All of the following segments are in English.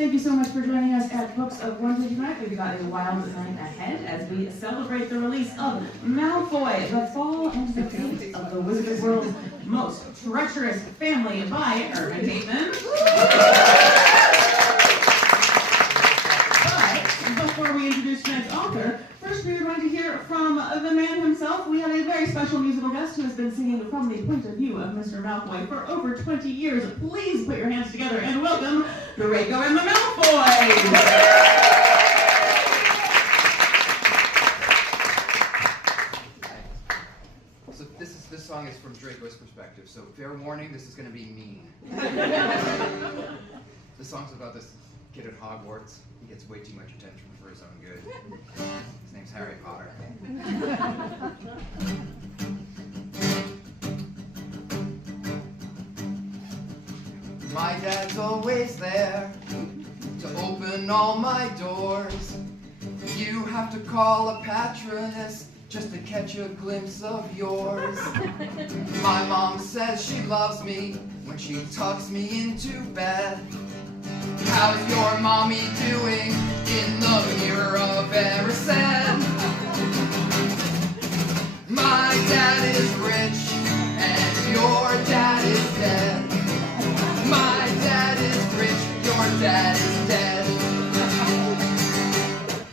Thank you so much for joining us at Books of Wonder tonight. We've got a wild night ahead as we celebrate the release of Malfoy, the Fall and the Fate of the Wizarding World's Most Treacherous Family by Irvin Khaytman. But before we introduce tonight's author, first we are going to hear from the man himself. We have a very special musical guest who has been singing from the point of view of Mr. Malfoy for over 20 years. Please put your hands together and welcome Draco and the Malfoys! So this song is from Draco's perspective, so fair warning, this is going to be mean. The song's about this kid at Hogwarts. He gets way too much attention for his own good. His name's Harry Potter. My dad's always there to open all my doors. You have to call a patroness just to catch a glimpse of yours. My mom says she loves me when she tucks me into bed. How's your mommy doing in the mirror of Erised? My dad is rich and your dad is dead. My dad is rich, your dad is dead.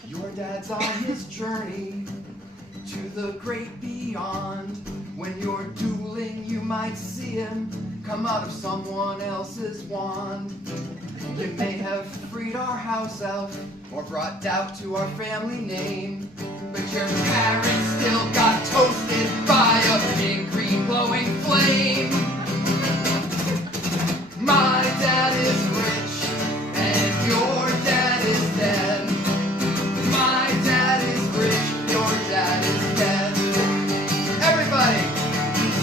Your dad's on his journey to the great beyond. When you're dueling, you might see him come out of someone else's wand. You may have freed our house elf or brought doubt to our family name, but your parents still got toasted by a big green glowing flame. My dad is rich and your dad is dead. My dad is rich, your dad is dead. Everybody!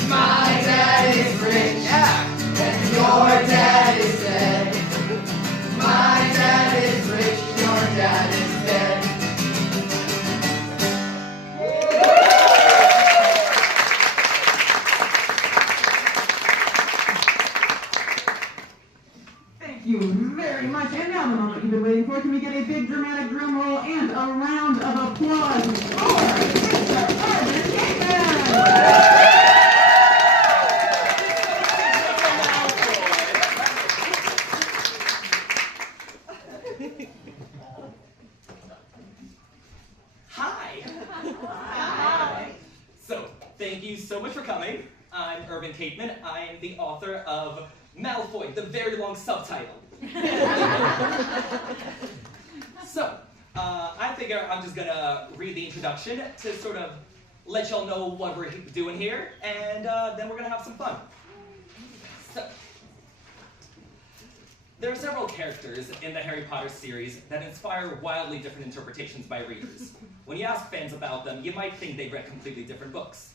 My dad is rich, yeah, and your dad is dead. My dad is rich, your dad is dead. Thank you very much. And now the moment you've been waiting for. Can we get a big dramatic drum roll and a round of applause for Mr. Irvin Khaytman? Thank you so much for coming. I'm Irvin Khaytman. I am the author of Malfoy, the very long subtitle. I figure I'm just gonna read the introduction to sort of let y'all know what we're doing here, and then we're gonna have some fun. So, there are several characters in the Harry Potter series that inspire wildly different interpretations by readers. When you ask fans about them, you might think they've read completely different books.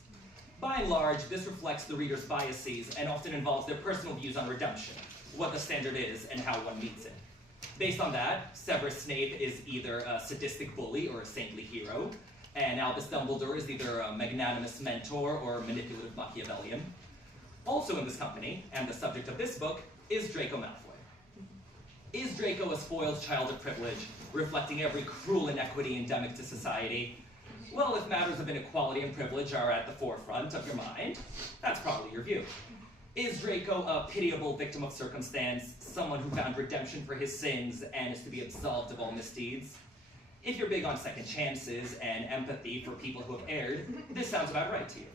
By and large, this reflects the reader's biases and often involves their personal views on redemption, what the standard is, and how one meets it. Based on that, Severus Snape is either a sadistic bully or a saintly hero, and Albus Dumbledore is either a magnanimous mentor or a manipulative Machiavellian. Also in this company, and the subject of this book, is Draco Malfoy. Is Draco a spoiled child of privilege, reflecting every cruel inequity endemic to society? Well, if matters of inequality and privilege are at the forefront of your mind, that's probably your view. Is Draco a pitiable victim of circumstance, someone who found redemption for his sins and is to be absolved of all misdeeds? If you're big on second chances and empathy for people who have erred, this sounds about right to you.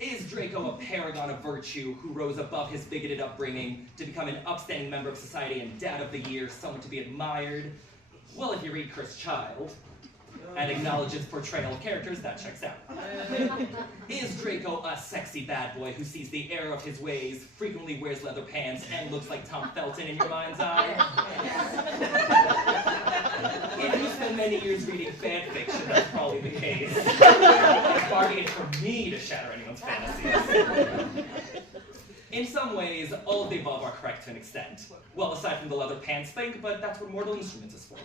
Is Draco a paragon of virtue who rose above his bigoted upbringing to become an upstanding member of society and dad of the year, someone to be admired? Well, if you read Cursed Child and acknowledge its portrayal of characters, that checks out. Is Draco a sexy bad boy who sees the error of his ways, frequently wears leather pants, and looks like Tom Felton in your mind's eye? If you spend many years reading fan fiction, that's probably the case. It's far be it for me to shatter anyone's fantasies. In some ways, all of the above are correct to an extent. Well, aside from the leather pants thing, but that's what Mortal Instruments is for.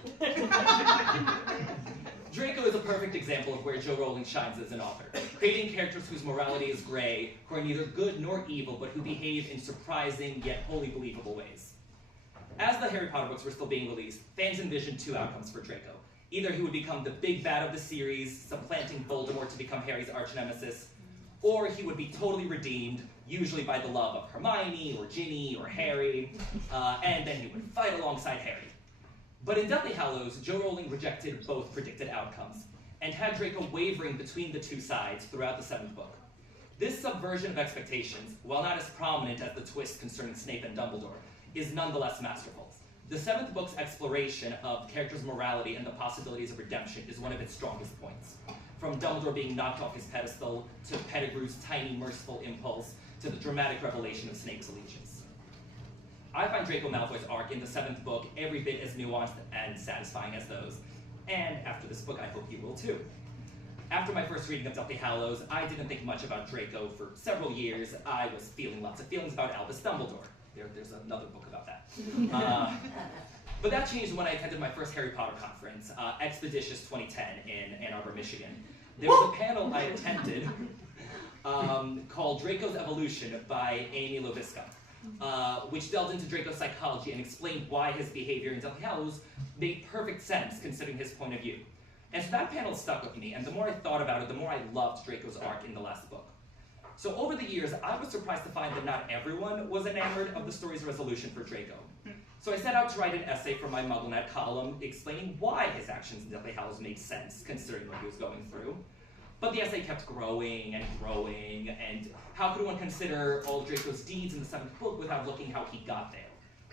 Draco is a perfect example of where Joe Rowling shines as an author, creating characters whose morality is gray, who are neither good nor evil, but who behave in surprising yet wholly believable ways. As the the Harry Potter books were still being released, fans envisioned two outcomes for Draco. Either he would become the big bad of the series, supplanting Voldemort to become Harry's arch-nemesis, or he would be totally redeemed, usually by the love of Hermione, or Ginny, or Harry, and then he would fight alongside Harry. But in Deathly Hallows, Joe Rowling rejected both predicted outcomes, and had Draco wavering between the two sides throughout the 7th book. This subversion of expectations, while not as prominent as the twist concerning Snape and Dumbledore, is nonetheless masterful. The 7th book's exploration of the character's morality and the possibilities of redemption is one of its strongest points. From Dumbledore being knocked off his pedestal, to Pettigrew's tiny, merciful impulse, to the dramatic revelation of Snape's allegiance. I find Draco Malfoy's arc in the 7th book every bit as nuanced and satisfying as those, and after this book I hope you will too. After my first reading of Deathly Hallows, I didn't think much about Draco for several years. I was feeling lots of feelings about Albus Dumbledore. There's another book about that. But that changed when I attended my first Harry Potter conference, Expeditious 2010 in Ann Arbor, Michigan. There was a panel I attended called Draco's Evolution by Amy Loviska, which delved into Draco's psychology and explained why his behavior in Deathly Hallows made perfect sense considering his point of view. And so that panel stuck with me, and the more I thought about it, the more I loved Draco's arc in the last book. So over the years, I was surprised to find that not everyone was enamored of the story's resolution for Draco. So I set out to write an essay for my MuggleNet column explaining why his actions in Deathly Hallows made sense, considering what he was going through. But the essay kept growing, and how could one consider all of Draco's deeds in the 7th book without looking how he got there?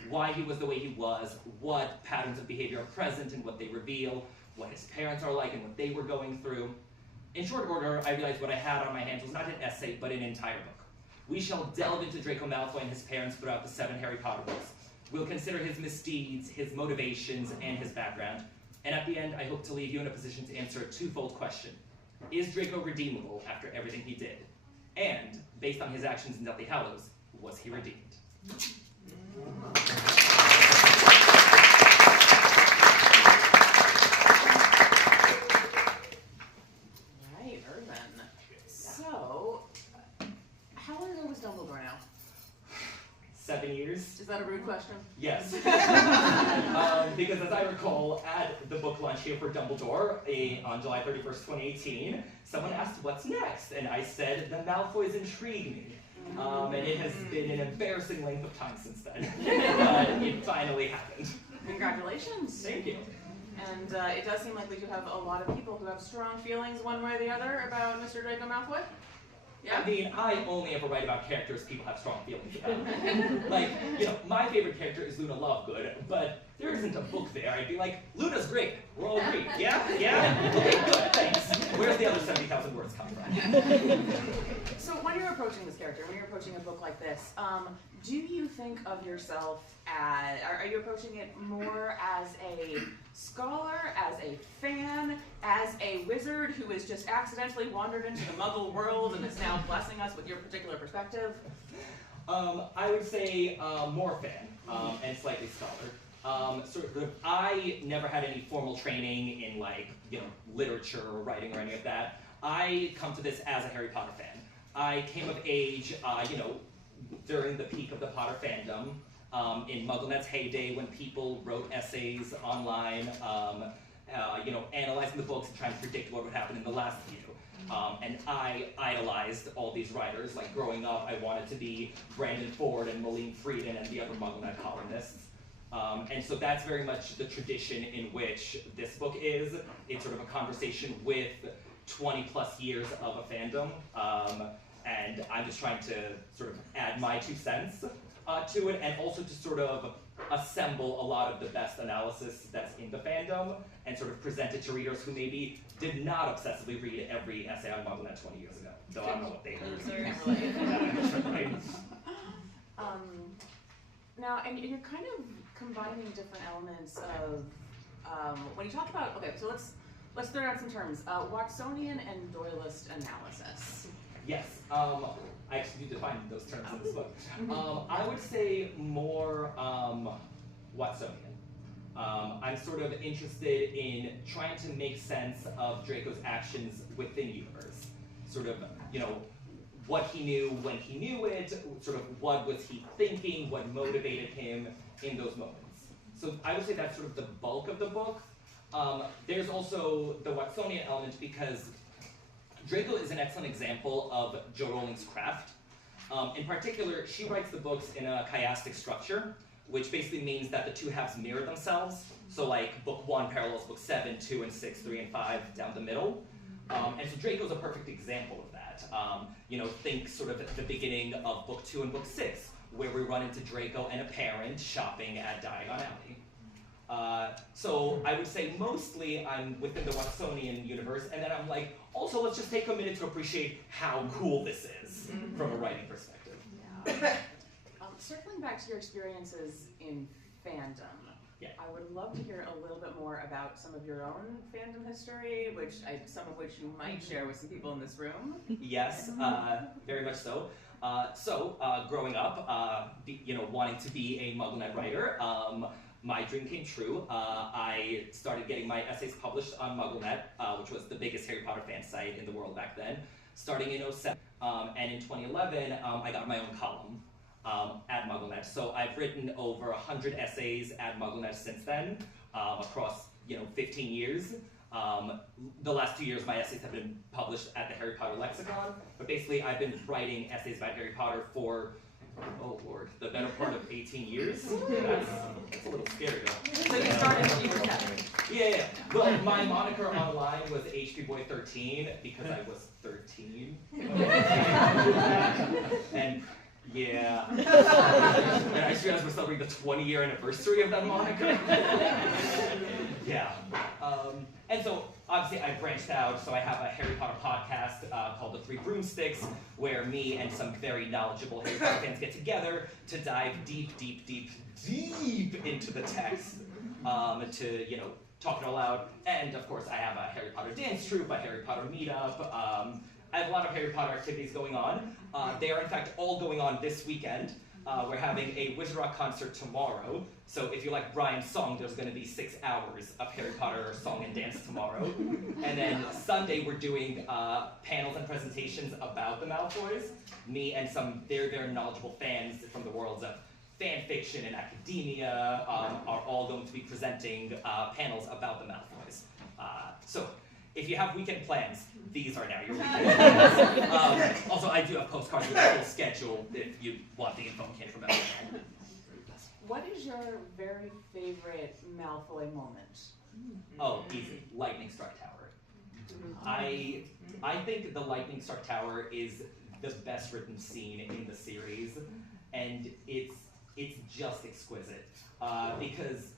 Why he was the way he was, what patterns of behavior are present and what they reveal, what his parents are like and what they were going through. In short order, I realized what I had on my hands was not an essay, but an entire book. We shall delve into Draco Malfoy and his parents throughout the 7 Harry Potter books. We'll consider his misdeeds, his motivations, and his background. And at the end, I hope to leave you in a position to answer a twofold question. Is Draco redeemable after everything he did? And, based on his actions in Deathly Hallows, was he redeemed? Right, Irvin. So, how long ago was Dumbledore now? 7 years? Is that a rude question? Yes. Because as I recall, at the book launch here for Dumbledore on July 31st, 2018, someone asked, what's next? And I said, the Malfoys intrigue me. And it has been an embarrassing length of time since then. But it finally happened. Congratulations. Thank you. And it does seem like we do have a lot of people who have strong feelings one way or the other about Mr. Draco Malfoy. Yeah? I mean, I only ever write about characters people have strong feelings about. Like, my favorite character is Luna Lovegood, but there isn't a book there. I'd be like, Luna's great. We're all agreed. Yeah? Yeah? Okay, good, thanks. Where's the other 70,000 words come from? So when you're approaching this character, when you're approaching a book like this, do you think of yourself as, are you approaching it more as a scholar, as a fan, as a wizard who has just accidentally wandered into the Muggle world and is now blessing us with your particular perspective? I would say more fan and slightly scholar. I never had any formal training in literature or writing or any of that. I come to this as a Harry Potter fan. I came of age, during the peak of the Potter fandom, in MuggleNet's heyday when people wrote essays online, analyzing the books and trying to predict what would happen in the last few. And I idolized all these writers. Like growing up, I wanted to be Brandon Ford and Malene Frieden and the other MuggleNet columnists. And so that's very much the tradition in which this book is. It's sort of a conversation with 20 plus years of a fandom. And I'm just trying to sort of add my 2 cents to it, and also to sort of assemble a lot of the best analysis that's in the fandom and sort of present it to readers who maybe did not obsessively read every essay on MuggleNet 20 years ago. So I don't know what they heard. Now, and you're kind of combining different elements of, when you talk about, okay, so let's throw out some terms. Watsonian and Doylist analysis. Yes, I actually defined those terms in this book. I would say more Watsonian. I'm sort of interested in trying to make sense of Draco's actions within the universe. Sort of, what he knew when he knew it, sort of what was he thinking, what motivated him in those moments. So I would say that's sort of the bulk of the book. There's also the Watsonian element because Draco is an excellent example of Jo Rowling's craft. In particular, she writes the books in a chiastic structure, which basically means that the two halves mirror themselves. So like book 1 parallels book 7, 2 and 6, 3 and 5 down the middle. And so Draco's a perfect example of that. You know, think sort of at the beginning of book 2 and book 6, where we run into Draco and a parent shopping at Diagon Alley. So I would say mostly I'm within the Watsonian universe, and then I'm like, also let's just take a minute to appreciate how cool this is from a writing perspective. Yeah. Circling back to your experiences in fandom, Yeah. I would love to hear a little bit more about some of your own fandom history, some of which you might share with some people in this room. Yes, very much so. Growing up, you know, wanting to be a MuggleNet writer, my dream came true. I started getting my essays published on MuggleNet, which was the biggest Harry Potter fan site in the world back then, starting in 2007. And in 2011, I got my own column at MuggleNet. So I've written over 100 essays at MuggleNet since then, across 15 years. The last 2 years, my essays have been published at the Harry Potter Lexicon. But basically, I've been writing essays about Harry Potter for, oh Lord, the better part of 18 years. That's a little scary though. So you started when you were 7. Yeah. Well, my moniker online was HP Boy 13 because I was 13. And yeah. And I just realized we're celebrating the 20-year anniversary of that moniker. Yeah. And so, obviously, I branched out, so I have a Harry Potter podcast called The Three Broomsticks, where me and some very knowledgeable Harry Potter fans get together to dive deep, deep, deep, deep into the text, to, talk it all out. And, of course, I have a Harry Potter dance troupe, a Harry Potter meetup. I have a lot of Harry Potter activities going on. They are, in fact, all going on this weekend. We're having a Wizard Rock concert tomorrow. So if you like Brian's song, there's going to be 6 hours of Harry Potter song and dance tomorrow. And then Sunday, we're doing panels and presentations about the Malfoys. Me and some very, very knowledgeable fans from the worlds of fan fiction and academia are all going to be presenting panels about the Malfoys. So if you have weekend plans, these are now your weekend plans. Also, I do have postcards with a full schedule if you want the info and can't remember. What is your very favorite Malfoy moment? Oh, easy. Lightning Strike Tower. I think the Lightning Strike Tower is the best written scene in the series, and it's just exquisite. Because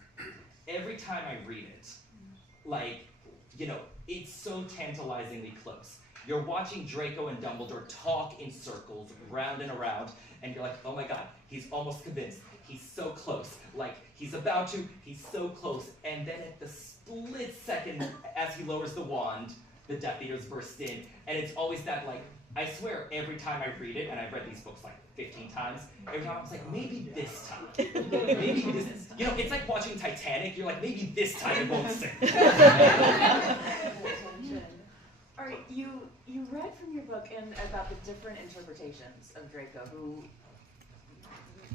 every time I read it, it's so tantalizingly close. You're watching Draco and Dumbledore talk in circles, round and around, and you're like, oh my god, he's almost convinced. He's so close. He's about to, he's so close. And then at the split second, as he lowers the wand, the Death Eaters burst in. And it's always that, I swear, every time I read it, and I've read these books 15 times, every time I was like, maybe this time. Maybe this. It's like watching Titanic. You're like, maybe this time it won't sink. All right, you read from your book about the different interpretations of Draco, who,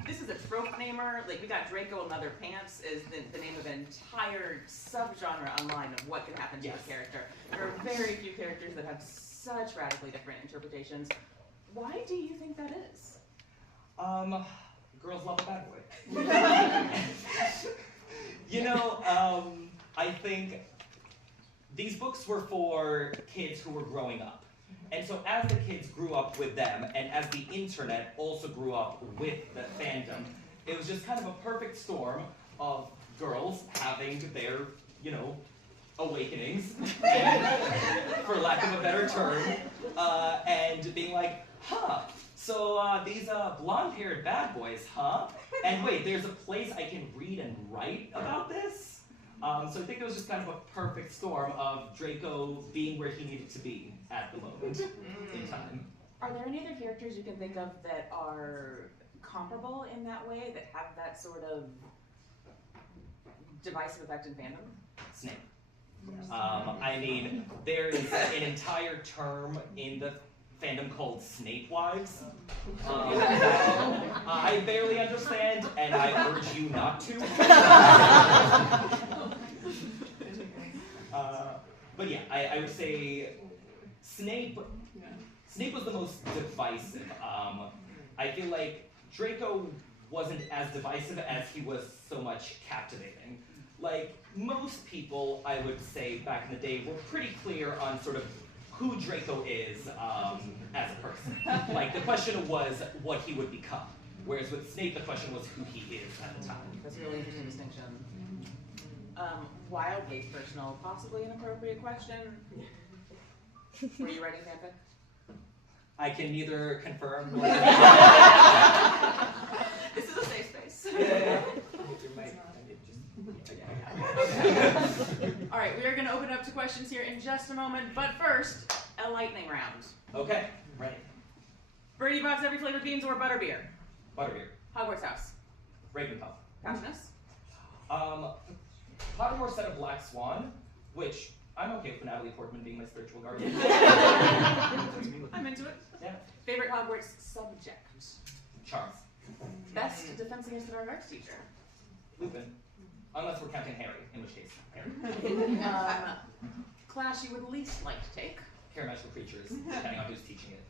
this is a trope namer. We got Draco and Leather Pants is the name of an entire subgenre online of what can happen to a character. There are very few characters that have such radically different interpretations. Why do you think that is? Girls love a bad boy. I think these books were for kids who were growing up. And so as the kids grew up with them, and as the internet also grew up with the fandom, it was just kind of a perfect storm of girls having their, awakenings, for lack of a better term, and being like, so these blonde-haired bad boys, huh? And wait, there's a place I can read and write about this? So I think it was just kind of a perfect storm of Draco being where he needed to be at the moment in time. Are there any other characters you can think of that are comparable in that way, that have that sort of divisive effect in fandom? Snape. There is an entire term in the fandom called Snape Wives. I barely understand, and I urge you not to. But yeah, I would say Snape was the most divisive. I feel like Draco wasn't as divisive as he was so much captivating. Like, most people, I would say, back in the day, were pretty clear on sort of who Draco is as a person. Like, the question was what he would become. Whereas with Snape, the question was who he is at the time. That's a really interesting distinction. Wildly personal, possibly inappropriate question. Were you writing fanfic? I can neither confirm nor This is a safe space. Yeah. All right, we are going to open up to questions here in just a moment, but first, a lightning round. Okay, ready. Brady Box, every flavored beans, or butterbeer? Butterbeer. Hogwarts House. Ravenpuff. Passionus. Pottermore said a Black Swan, which I'm okay with Natalie Portman being my spiritual guardian. I'm into it. Yeah. Favorite Hogwarts subject? Charms. Best defense against the dark arts teacher? Lupin. Unless we're counting Harry, in which case, Harry. Class you would least like to take? Magical creatures, depending on who's teaching it.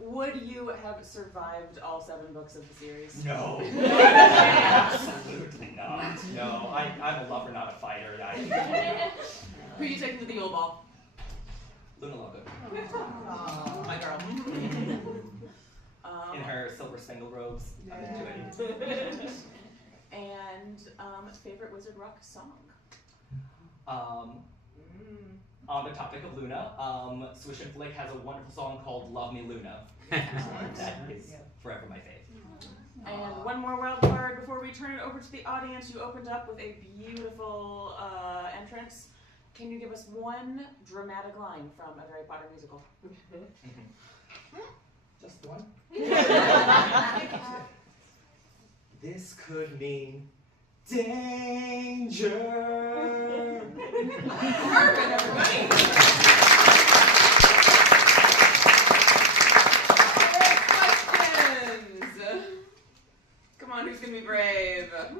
Would you have survived all 7 books of the series? No. Absolutely not. No, I'm a lover, not a fighter. Who are you taking to the Yule Ball? Luna Lovegood. My girl. In her silver spangled robes. I'm into it. And favorite Wizard Rock song? On the topic of Luna, Swish and Flick has a wonderful song called Love Me Luna. That is forever my fave. And one more wild card before we turn it over to the audience. You opened up with a beautiful entrance. Can you give us one dramatic line from a Harry Potter musical? Just one? This could mean danger. Irvin, everybody! Questions! Come on, who's gonna be brave? I'll be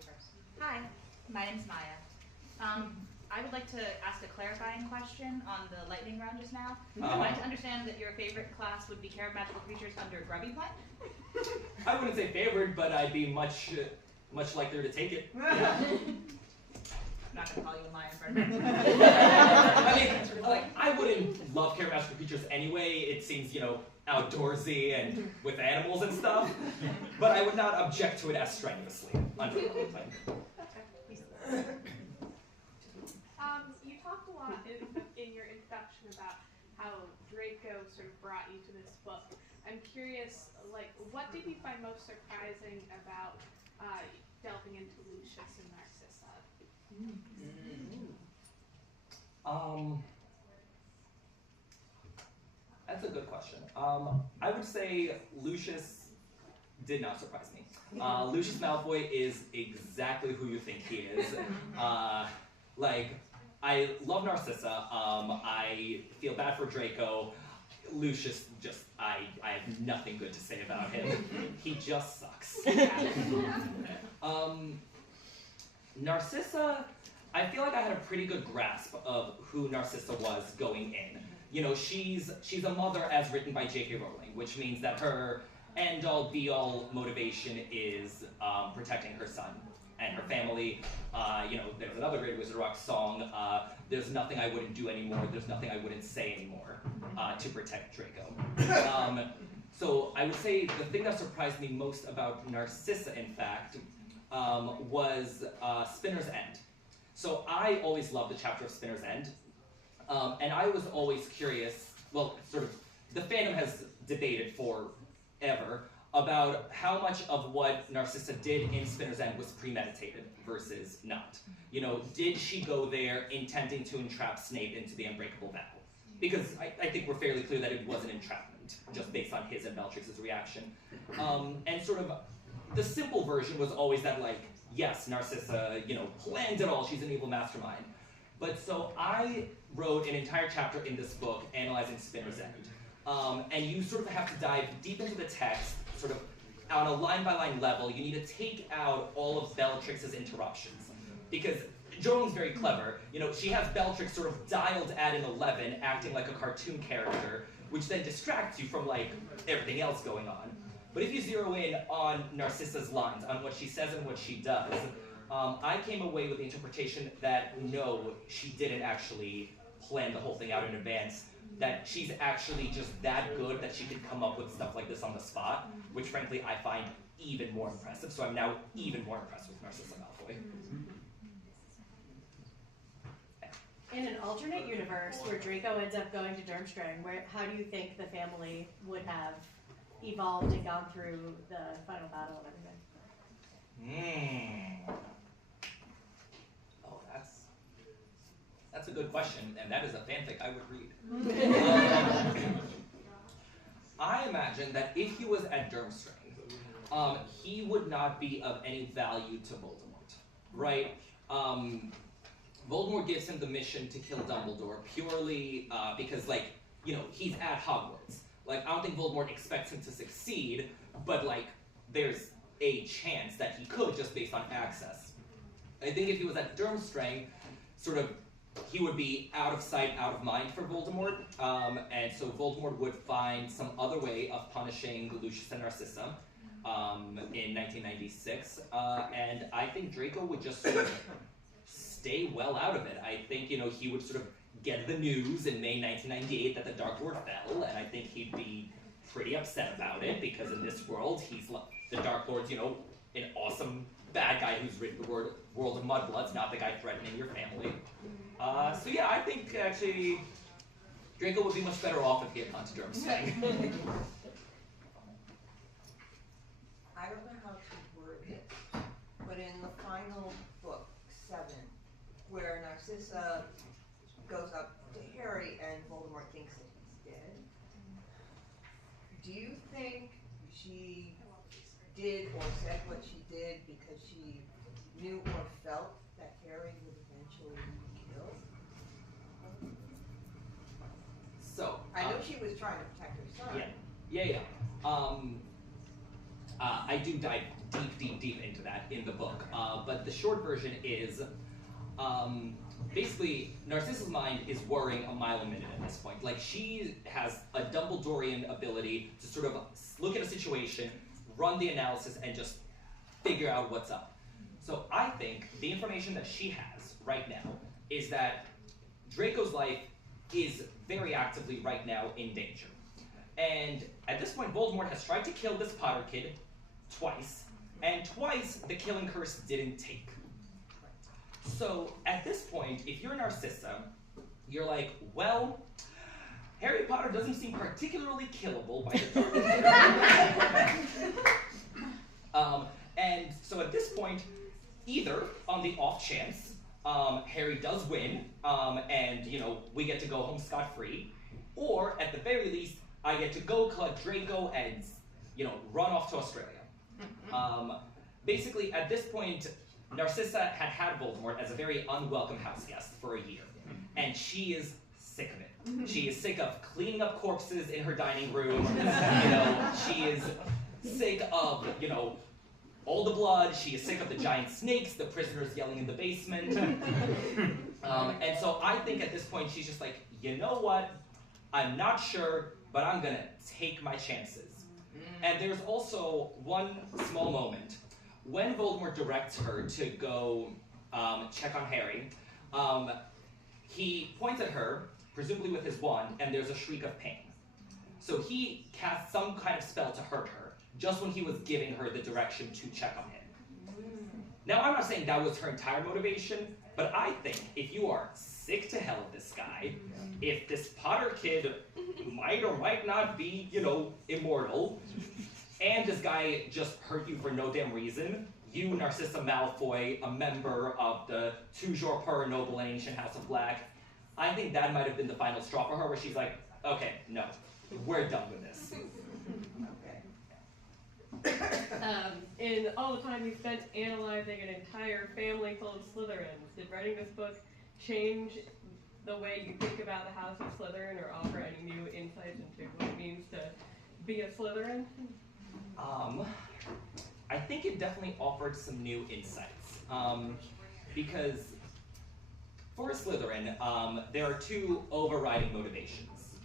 first. Hi, my name's Maya. I would like to ask a clarifying question on the lightning round just now. I'd like to understand that your favorite class would be Care of Magical Creatures under Grubby Plant? I wouldn't say favored, but I'd be much likelier to take it. Yeah. I'm not going to call you a liar in front of me. I mean, I wouldn't love Care of Magical Creatures anyway. It seems, outdoorsy and with animals and stuff. But I would not object to it as strenuously under Grubby Plant. You talked a lot in your introduction about how Draco sort of brought you to this book. I'm curious, what did you find most surprising about delving into Lucius and Narcissa? That's a good question. I would say Lucius did not surprise me. Lucius Malfoy is exactly who you think he is. I love Narcissa. I feel bad for Draco. Lucius I have nothing good to say about him. He just sucks. Narcissa, I feel like I had a pretty good grasp of who Narcissa was going in. She's a mother as written by J.K. Rowling, which means that her end-all, be-all motivation is protecting her son and her family. There's another great Wizard Rock song, there's nothing I wouldn't do anymore, there's nothing I wouldn't say anymore to protect Draco. So I would say the thing that surprised me most about Narcissa, in fact, was Spinner's End. So I always loved the chapter of Spinner's End, and I was always curious, the fandom has debated forever about how much of what Narcissa did in Spinner's End was premeditated versus not. Did she go there intending to entrap Snape into the unbreakable vow? Because I think we're fairly clear that it was an entrapment, just based on his and Bellatrix's reaction. And sort of the simple version was always that, yes, Narcissa, planned it all, she's an evil mastermind. But so I wrote an entire chapter in this book analyzing Spinner's End. And you sort of have to dive deep into the text, sort of on a line-by-line level. You need to take out all of Bellatrix's interruptions. Because Joan's very clever. You know, she has Bellatrix sort of dialed at an 11, acting like a cartoon character, which then distracts you from, like, everything else going on. But if you zero in on Narcissa's lines, on what she says and what she does, I came away with the interpretation that no, she didn't actually plan the whole thing out in advance, that she's actually just that good that she could come up with stuff like this on the spot, which frankly I find even more impressive. So I'm now even more impressed with Narcissa Malfoy. In an alternate universe where Draco ends up going to Durmstrang, how do you think the family would have evolved and gone through the final battle and everything? Oh, that's a good question, and that is a fanfic I would read. I imagine that if he was at Durmstrang, he would not be of any value to Voldemort, right? Voldemort gives him the mission to kill Dumbledore purely because, like, you know, he's at Hogwarts. Like, I don't think Voldemort expects him to succeed, but, like, there's a chance that he could just based on access. I think if he was at Durmstrang, sort of, he would be out of sight, out of mind for Voldemort, and so Voldemort would find some other way of punishing Lucius and Narcissa in 1996, and I think Draco would just sort of stay well out of it. I think, you know, he would sort of get the news in May 1998 that the Dark Lord fell, and I think he'd be pretty upset about it, because in this world, he's the Dark Lord's, you know, an awesome bad guy who's rid the world of mudbloods, not the guy threatening your family. So yeah, I think actually Draco would be much better off if he had gone to Durmstrang. I don't know how to word it, but in the final book, 7, where Narcissa goes up to Harry and Voldemort thinks that he's dead, do you think she did or said what she did because she knew or felt that Harry would eventually be killed? So I know she was trying to protect her son. Yeah. I do dive deep into that in the book, but the short version is basically Narcissa's mind is worrying a mile a minute at this point. Like, she has a Dumbledorian ability to sort of look at a situation, run the analysis, and just figure out what's up. So I think the information that she has right now is that Draco's life is very actively right now in danger. And at this point, Voldemort has tried to kill this Potter kid twice, and twice the killing curse didn't take. So at this point, if you're Narcissa, you're like, well, Harry Potter doesn't seem particularly killable by the Dark Lord. And so at this point, either on the off chance Harry does win, and, you know, we get to go home scot-free, or at the very least, I get to go collect Draco and, you know, run off to Australia. Basically, at this point, Narcissa had Voldemort as a very unwelcome house guest for a year, and she is sick of it. She is sick of cleaning up corpses in her dining room. You know, she is sick of, you know, all the blood. She is sick of the giant snakes, the prisoners yelling in the basement. And so I think at this point she's just like, you know what? I'm not sure, but I'm gonna take my chances. And there's also one small moment. When Voldemort directs her to go check on Harry, he points at her, presumably with his wand, and there's a shriek of pain. So he casts some kind of spell to hurt her, just when he was giving her the direction to check on him. Now, I'm not saying that was her entire motivation, but I think if you are sick to hell of this guy, if this Potter kid might or might not be, you know, immortal, and this guy just hurt you for no damn reason, you, Narcissa Malfoy, a member of the toujours per noble and ancient House of Black, I think that might have been the final straw for her, where she's like, okay, no, we're done with this. In all the time you spent analyzing an entire family full of Slytherins, did writing this book change the way you think about the House of Slytherin or offer any new insights into what it means to be a Slytherin? I think it definitely offered some new insights. Because for a Slytherin, there are two overriding motivations,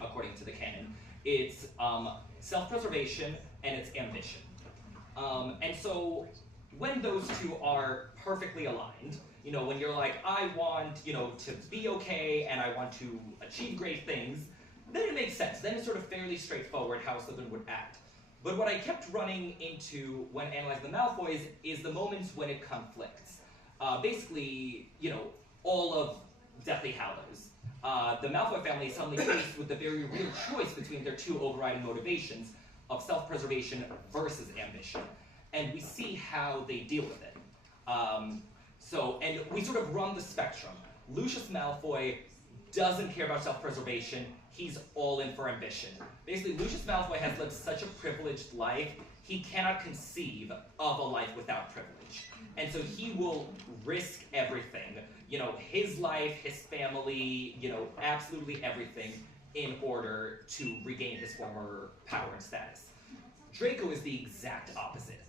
according to the canon. It's self-preservation and it's ambition. And so when those two are perfectly aligned, you know, when you're like, I want, you know, to be okay and I want to achieve great things, then it makes sense. Then it's sort of fairly straightforward how Slytherin would act. But what I kept running into when analyzing the Malfoys is the moments when it conflicts. Basically, you know, all of Deathly Hallows. The Malfoy family is suddenly faced with the very real choice between their two overriding motivations of self-preservation versus ambition. And we see how they deal with it. And we sort of run the spectrum. Lucius Malfoy doesn't care about self-preservation. He's all in for ambition. Basically, Lucius Malfoy has lived such a privileged life, he cannot conceive of a life without privilege. And so he will risk everything, you know, his life, his family, you know, absolutely everything in order to regain his former power and status. Draco is the exact opposite.